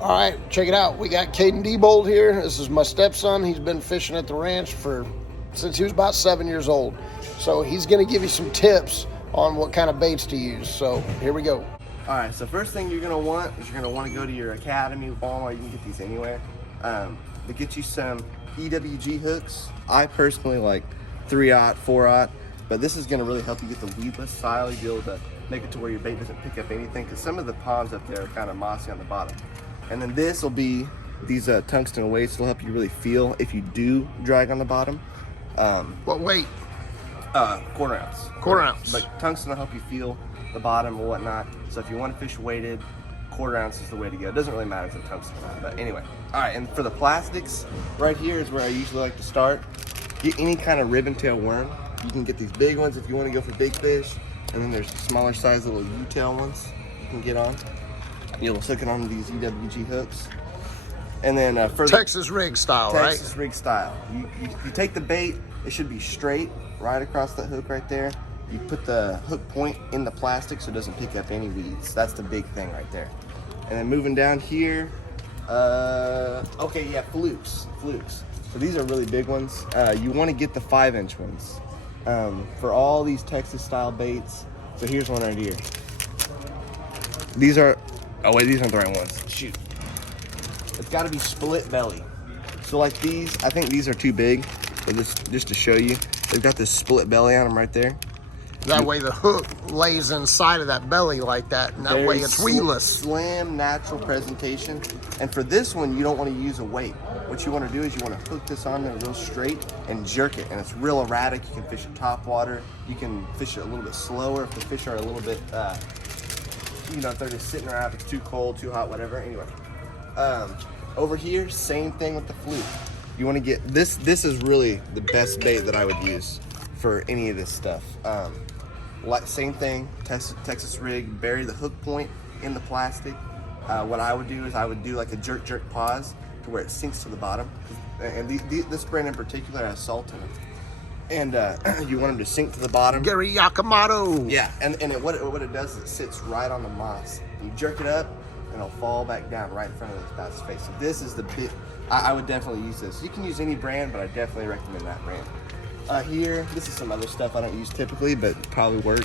All right, check it out. We got Caden Diebold here. This is my stepson. He's been fishing at the ranch since he was about 7 years old. So he's going to give you some tips on what kind of baits to use. So here we go. All right, so first thing you're gonna want is you're gonna want to go to your Academy, Walmart. You can get these anywhere. To get you some EWG hooks. I personally like 3/0, 4/0, but this is gonna really help you get the weedless style. You'll be able to make it to where your bait doesn't pick up anything, because some of the ponds up there are kind of mossy on the bottom. And then this will be these tungsten weights. It'll help you really feel if you do drag on the bottom. What weight? Quarter ounce. Quarter ounce. But tungsten will help you feel the bottom or whatnot. So if you want to fish weighted, quarter ounce is the way to go. It doesn't really matter if it's tungsten or not, but anyway. All right, and for the plastics, right here is where I usually like to start. Get any kind of ribbon tail worm. You can get these big ones if you want to go for big fish, and then there's the smaller size little U-tail ones you can get on. You'll hook it on these EWG hooks. And then for Texas rig style, right? Texas rig style. You take the bait, it should be straight right across the hook right there. You put the hook point in the plastic so it doesn't pick up any weeds. That's the big thing right there. And then moving down here, okay, yeah, flukes. So these are really big ones. You want to get the 5-inch ones for all these Texas style baits. So here's one right here. These are, oh wait, these aren't the right ones. Shoot. It's got to be split belly. So like these, I think these are too big, but just to show you, they've got this split belly on them right there. That way the hook lays inside of that belly like that, and that way it's weedless. Slam, natural presentation. And for this one, you don't want to use a weight. What you want to do is you want to hook this on there real straight and jerk it. And it's real erratic. You can fish it top water. You can fish it a little bit slower if the fish are a little bit, you know, if they're just sitting around, if it's too cold, too hot, whatever. Anyway, over here, same thing with the fluke. You want to get, this is really the best bait that I would use for any of this stuff. Like same thing, Texas rig, bury the hook point in the plastic. What I would do is I would do like a jerk pause to where it sinks to the bottom. And this brand in particular has salt in it. And you want them to sink to the bottom. Gary Yakamoto. Yeah, and what it does is it sits right on the moss. You jerk it up and it'll fall back down right in front of this bass's face. So this is the bit, I would definitely use this. You can use any brand, but I definitely recommend that brand. Here, this is some other stuff I don't use typically, but probably work.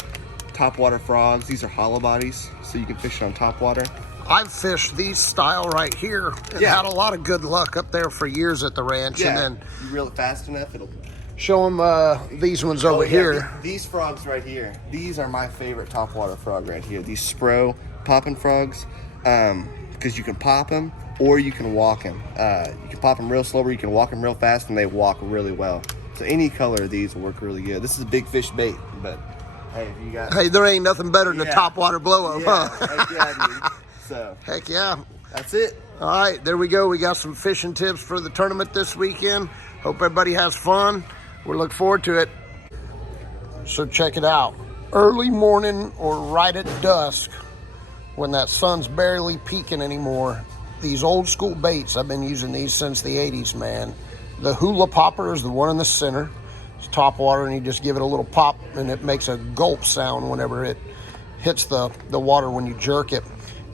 Topwater frogs. These are hollow bodies, so you can fish it on topwater. I've fished these style right here and had a lot of good luck up there for years at the ranch. Yeah, and then you reel it fast enough, it'll show them these ones over here. These frogs right here. These are my favorite topwater frog right here. These Spro popping frogs, because you can pop them or you can walk them. You can pop them real slow, or you can walk them real fast, and they walk really well. So any color of these will work really good. This is a big fish bait, but hey, if you got... Hey, there ain't nothing better than a topwater blow-up, huh? Heck yeah, dude. So, heck yeah. That's it. All right, there we go. We got some fishing tips for the tournament this weekend. Hope everybody has fun. We look forward to it. So check it out. Early morning or right at dusk, when that sun's barely peeking anymore, these old school baits, I've been using these since the 80s, man. The hula popper is the one in the center. It's top water, and you just give it a little pop, and it makes a gulp sound whenever it hits the water when you jerk it.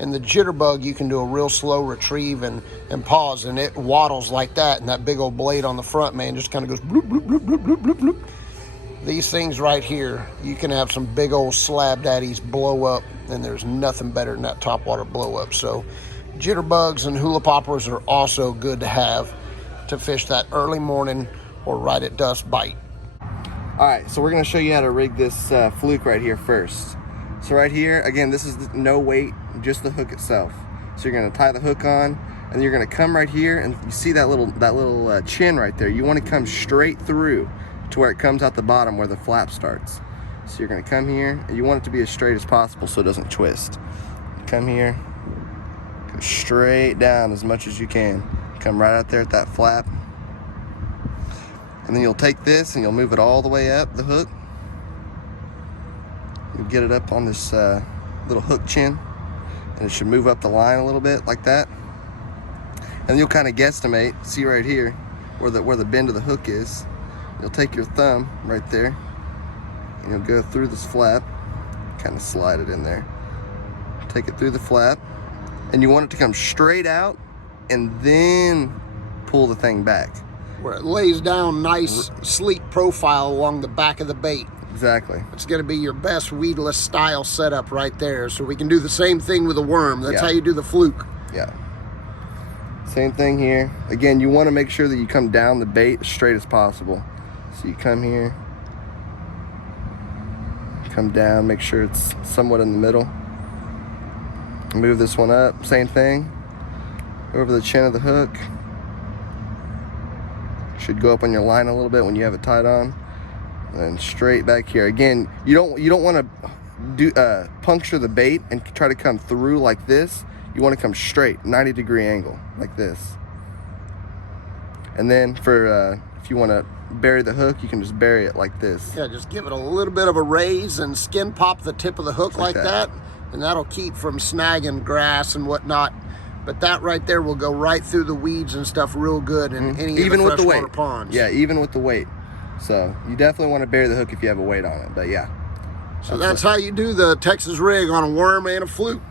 And the jitterbug, you can do a real slow retrieve and pause, and it waddles like that, and that big old blade on the front, man, just kind of goes bloop, bloop, bloop, bloop, bloop, bloop, bloop. These things right here, you can have some big old slab daddies blow up, and there's nothing better than that topwater blow up. So jitterbugs and hula poppers are also good to have to fish that early morning or right at dusk bite. All right, so we're gonna show you how to rig this fluke right here first. So right here, again, this is no weight, just the hook itself. So you're gonna tie the hook on, and you're gonna come right here, and you see that little chin right there. You wanna come straight through to where it comes out the bottom where the flap starts. So you're gonna come here, and you want it to be as straight as possible so it doesn't twist. Come here, come straight down as much as you can. Come right out there at that flap. And then you'll take this and you'll move it all the way up the hook. You'll get it up on this little hook chin, and it should move up the line a little bit like that. And you'll kind of guesstimate, see right here where the bend of the hook is. You'll take your thumb right there and you'll go through this flap, kind of slide it in there. Take it through the flap, And you want it to come straight out and then pull the thing back. Where it lays down nice, sleek profile along the back of the bait. Exactly. It's going to be your best weedless style setup right there. So we can do the same thing with a worm. That's how you do the fluke. Yeah. Same thing here. Again, you want to make sure that you come down the bait as straight as possible. So you come here, come down, make sure it's somewhat in the middle. Move this one up, same thing. Over the chin of the hook. Should go up on your line a little bit when you have it tied on. And then straight back here. Again, you don't want to do puncture the bait and try to come through like this. You want to come straight, 90-degree angle, like this. And then for if you want to bury the hook, you can just bury it like this. Yeah, just give it a little bit of a raise and skin pop the tip of the hook like that. And that'll keep from snagging grass and whatnot. But that right there will go right through the weeds and stuff real good in any even of the with the weight freshwater ponds. Yeah, even with the weight. So you definitely want to bury the hook if you have a weight on it. But yeah. So that's how you do the Texas rig on a worm and a fluke.